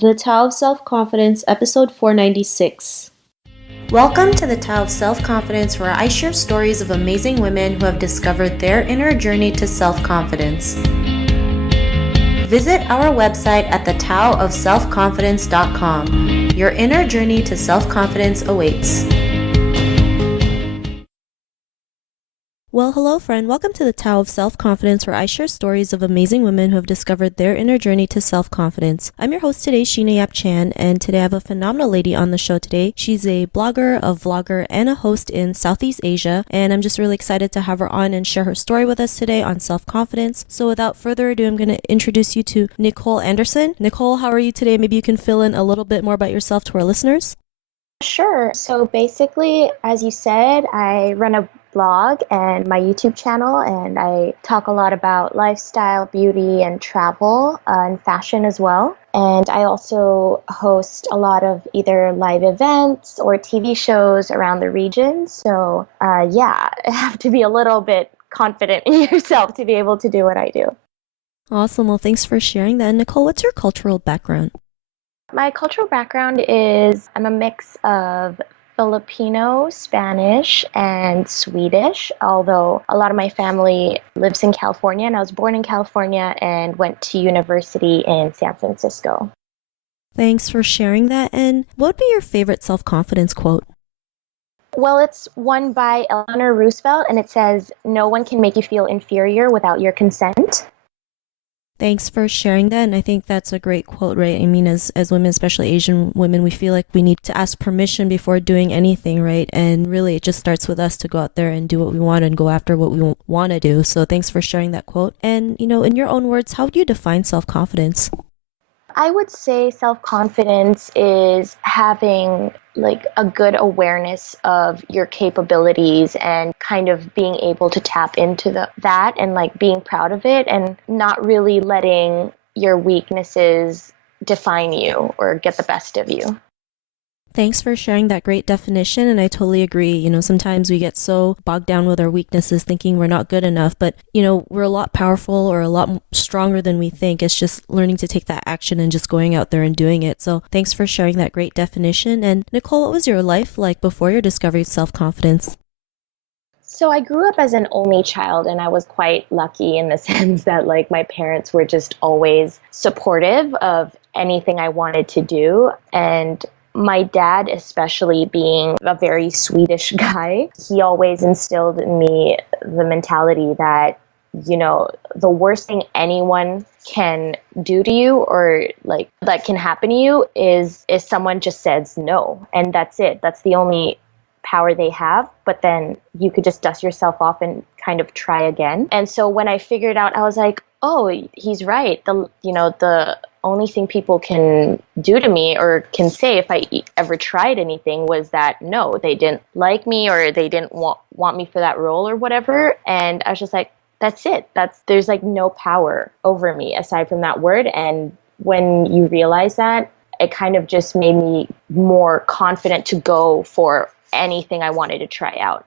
The Tao of Self-Confidence, episode 496. Welcome to the Tao of Self-Confidence, where I share stories of amazing women who have discovered their inner journey to self-confidence. Visit our website at thetaoofselfconfidence.com. Your inner journey to self-confidence awaits. Well, hello friend. Welcome to the Tao of Self-Confidence, where I share stories of amazing women who have discovered their inner journey to self-confidence. I'm your host today, Sheena Yap Chan, and today I have a phenomenal lady on the show today. She's a blogger, a vlogger, and a host in Southeast Asia, and I'm just really excited to have her on and share her story with us today on self-confidence. So without further ado, I'm going to introduce you to Nicole Andersson. Nicole, how are you today? Maybe you can fill in a little bit more about yourself to our listeners. Sure. So basically, as you said, I run a blog and my YouTube channel, and I talk a lot about lifestyle, beauty, and travel, and fashion as well. And I also host a lot of either live events or TV shows around the region. So I have to be a little bit confident in yourself to be able to do what I do. Awesome. Well, thanks for sharing that. Nicole, what's your cultural background? My cultural background is I'm a mix of Filipino, Spanish, and Swedish, although a lot of my family lives in California, and I was born in California and went to university in San Francisco. Thanks for sharing that. And what would be your favorite self-confidence quote? Well, it's one by Eleanor Roosevelt, and it says, "No one can make you feel inferior without your consent." Thanks for sharing that, and I think that's a great quote, right? I mean, as women, especially Asian women, we feel like we need to ask permission before doing anything, right? And really, it just starts with us to go out there and do what we want and go after what we want to do. So thanks for sharing that quote. And, in your own words, how would you define self-confidence? I would say self-confidence is having like a good awareness of your capabilities and kind of being able to tap into that and like being proud of it and not really letting your weaknesses define you or get the best of you. Thanks for sharing that great definition, and I totally agree. Sometimes we get so bogged down with our weaknesses thinking we're not good enough, but, we're a lot powerful or a lot stronger than we think. It's just learning to take that action and just going out there and doing it. So thanks for sharing that great definition. And Nicole, what was your life like before your discovery of self-confidence? So I grew up as an only child, and I was quite lucky in the sense that like my parents were just always supportive of anything I wanted to do. And my dad, especially being a very Swedish guy, he always instilled in me the mentality that, the worst thing anyone can do to you or like that can happen to you is someone just says no. And that's it. That's the only power they have. But then you could just dust yourself off and kind of try again. And so when I figured out, I was like, oh, he's right. The only thing people can do to me or can say if I ever tried anything was that no, they didn't like me or they didn't want me for that role or whatever. And I was just like, that's it. There's like no power over me aside from that word. And when you realize that, it kind of just made me more confident to go for anything I wanted to try out.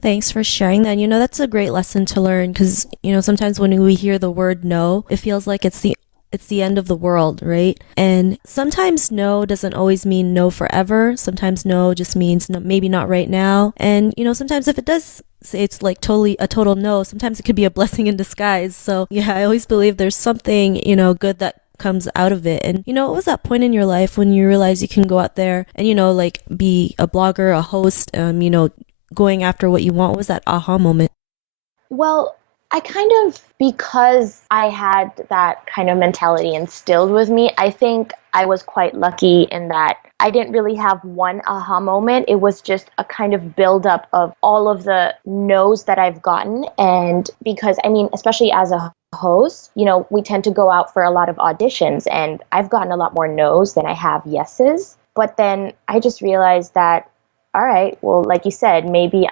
Thanks for sharing that. That's a great lesson to learn because, sometimes when we hear the word no, it feels like it's the end of the world, right? And sometimes no doesn't always mean no forever. Sometimes no just means no, maybe not right now. And, sometimes if it does say it's like a total no, sometimes it could be a blessing in disguise. So yeah, I always believe there's something, good that comes out of it. And, what was that point in your life when you realized you can go out there and, like be a blogger, a host, going after what you want? What was that aha moment? Well, I kind of, because I had that kind of mentality instilled with me, I think I was quite lucky in that I didn't really have one aha moment. It was just a kind of buildup of all of the no's that I've gotten. And because, especially as a host, we tend to go out for a lot of auditions, and I've gotten a lot more no's than I have yeses. But then I just realized that, all right, well, like you said, maybe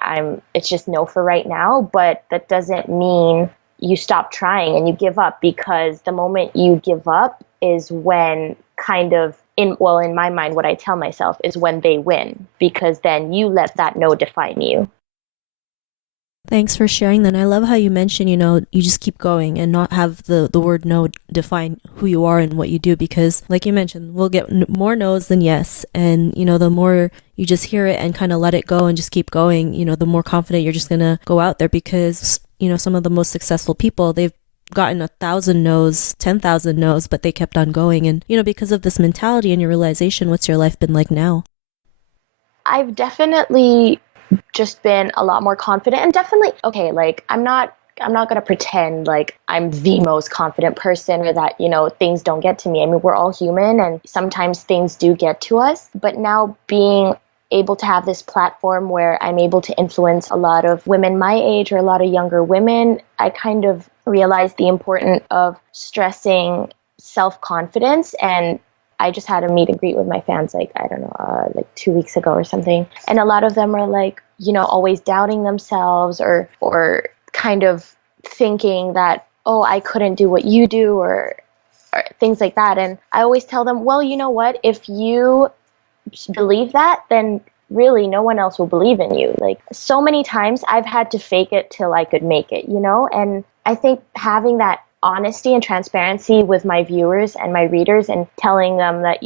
it's just no for right now, but that doesn't mean you stop trying and you give up, because the moment you give up is when in my mind, what I tell myself is when they win, because then you let that no define you. Thanks for sharing that. And I love how you mentioned, you just keep going and not have the word no define who you are and what you do because, like you mentioned, we'll get more no's than yes. And, the more you just hear it and kind of let it go and just keep going, the more confident you're just going to go out there because, some of the most successful people, they've gotten 1,000 no's, 10,000 no's, but they kept on going. And, because of this mentality and your realization, what's your life been like now? I've definitely just been a lot more confident and definitely okay, like I'm not going to pretend like I'm the most confident person or that, things don't get to me. I mean, we're all human and sometimes things do get to us, but now being able to have this platform where I'm able to influence a lot of women my age or a lot of younger women, I kind of realized the importance of stressing self-confidence. And I just had a meet and greet with my fans, like, I don't know, like 2 weeks ago or something. And a lot of them are like, always doubting themselves or kind of thinking that, oh, I couldn't do what you do or things like that. And I always tell them, well, you know what? If you believe that, then really no one else will believe in you. Like so many times I've had to fake it till I could make it, And I think having that honesty and transparency with my viewers and my readers and telling them that,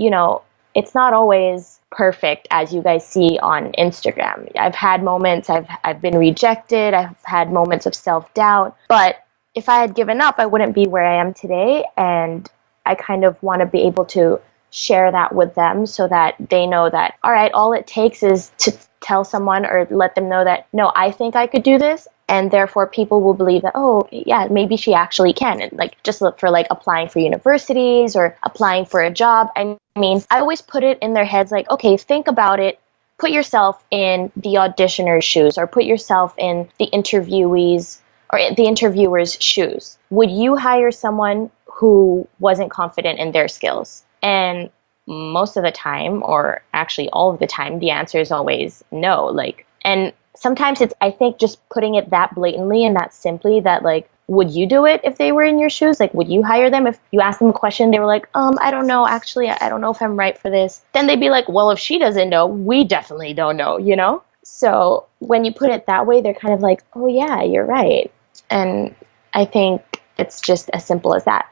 it's not always perfect as you guys see on Instagram. I've had moments I've been rejected, I've had moments of self-doubt, but if I had given up, I wouldn't be where I am today, and I kind of want to be able to share that with them so that they know that, all right, all it takes is to tell someone or let them know that, no, I think I could do this. And therefore people will believe that, oh, yeah, maybe she actually can. And like, just look for like applying for universities or applying for a job. I mean, I always put it in their heads like, okay, think about it. Put yourself in the auditioner's shoes or put yourself in the interviewees or the interviewer's shoes. Would you hire someone who wasn't confident in their skills? And most of the time, or actually all of the time, the answer is always no. Like, and sometimes it's, I think, just putting it that blatantly and that simply that like, would you do it if they were in your shoes? Like, would you hire them if you asked them a question? They were like, I don't know. Actually, I don't know if I'm right for this. Then they'd be like, well, if she doesn't know, we definitely don't know? So when you put it that way, they're kind of like, oh yeah, you're right. And I think it's just as simple as that.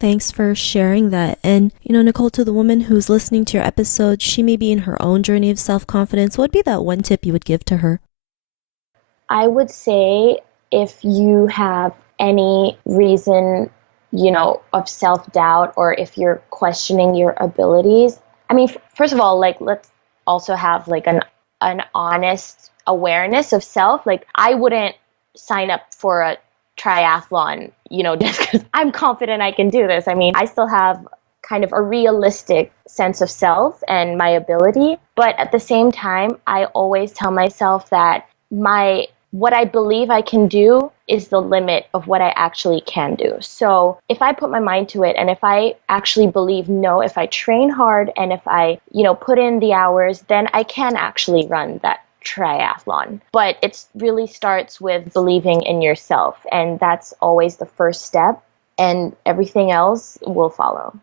Thanks for sharing that. And, Nicole, to the woman who's listening to your episode, she may be in her own journey of self confidence. What would be that one tip you would give to her? I would say if you have any reason, of self doubt or if you're questioning your abilities, I mean, first of all, like, let's also have like an honest awareness of self. Like, I wouldn't sign up for a triathlon, just because I'm confident I can do this. I mean, I still have kind of a realistic sense of self and my ability. But at the same time, I always tell myself that what I believe I can do is the limit of what I actually can do. So if I put my mind to it and if I actually believe, no, if I train hard and if I, put in the hours, then I can actually run that triathlon. But it really starts with believing in yourself, and that's always the first step, and everything else will follow.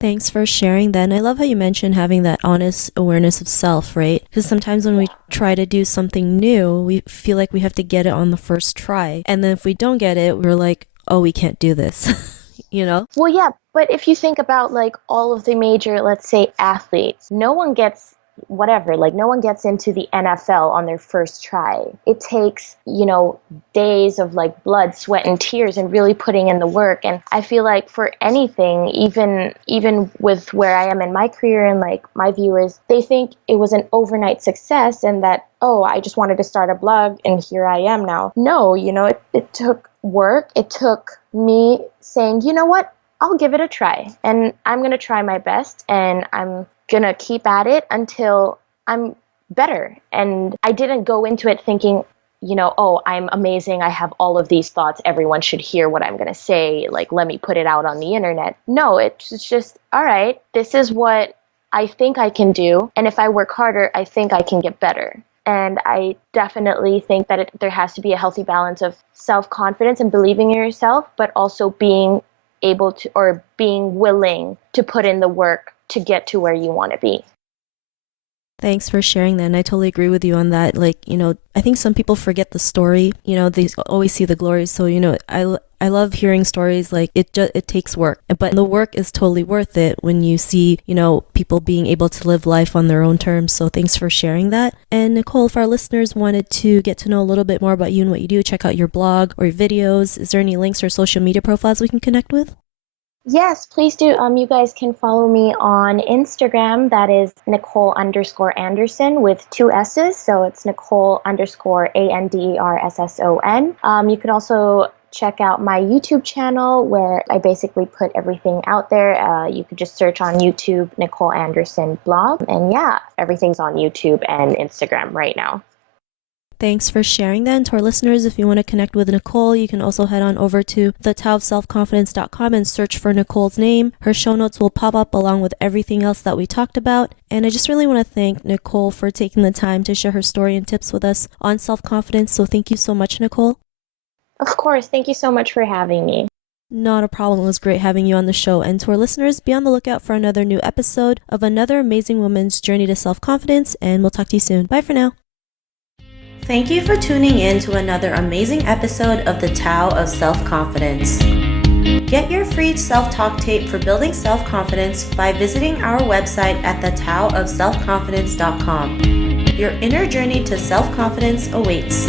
Thanks for sharing that. And I love how you mentioned having that honest awareness of self, right? Because sometimes when we try to do something new, we feel like we have to get it on the first try. And then if we don't get it, we're like, oh, we can't do this, Well, yeah, but if you think about like all of the major, let's say, athletes, no one gets whatever, like no one gets into the NFL on their first try. It takes, days of like blood, sweat and tears and really putting in the work. And I feel like for anything, even with where I am in my career and like my viewers, they think it was an overnight success and that, oh, I just wanted to start a blog and here I am now. No, it took work. It took me saying, you know what? I'll give it a try and I'm going to try my best and I'm going to keep at it until I'm better. And I didn't go into it thinking, oh, I'm amazing. I have all of these thoughts. Everyone should hear what I'm going to say. Like, let me put it out on the internet. No, it's just, all right, this is what I think I can do. And if I work harder, I think I can get better. And I definitely think that there has to be a healthy balance of self-confidence and believing in yourself, but also being able to or being willing to put in the work to get to where you want to be. Thanks for sharing that. And I totally agree with you on that. Like, I think some people forget the story. They always see the glory. So, I love hearing stories like it takes work, but the work is totally worth it when you see, people being able to live life on their own terms. So thanks for sharing that. And Nicole, if our listeners wanted to get to know a little bit more about you and what you do, check out your blog or your videos. Is there any links or social media profiles we can connect with? Yes, please do. You guys can follow me on Instagram. That is Nicole_Andersson with 2 S's. So it's Nicole_ANDERSSON. You can also check out my YouTube channel where I basically put everything out there. You could just search on YouTube, Nicole Andersson blog. And yeah, everything's on YouTube and Instagram right now. Thanks for sharing that. And to our listeners, if you want to connect with Nicole, you can also head on over to thetaoofselfconfidence.com and search for Nicole's name. Her show notes will pop up along with everything else that we talked about. And I just really want to thank Nicole for taking the time to share her story and tips with us on self-confidence. So thank you so much, Nicole. Of course. Thank you so much for having me. Not a problem. It was great having you on the show. And to our listeners, be on the lookout for another new episode of another amazing woman's journey to self-confidence. And we'll talk to you soon. Bye for now. Thank you for tuning in to another amazing episode of the Tao of Self-Confidence. Get your free self-talk tape for building self-confidence by visiting our website at thetaoofselfconfidence.com. Your inner journey to self-confidence awaits.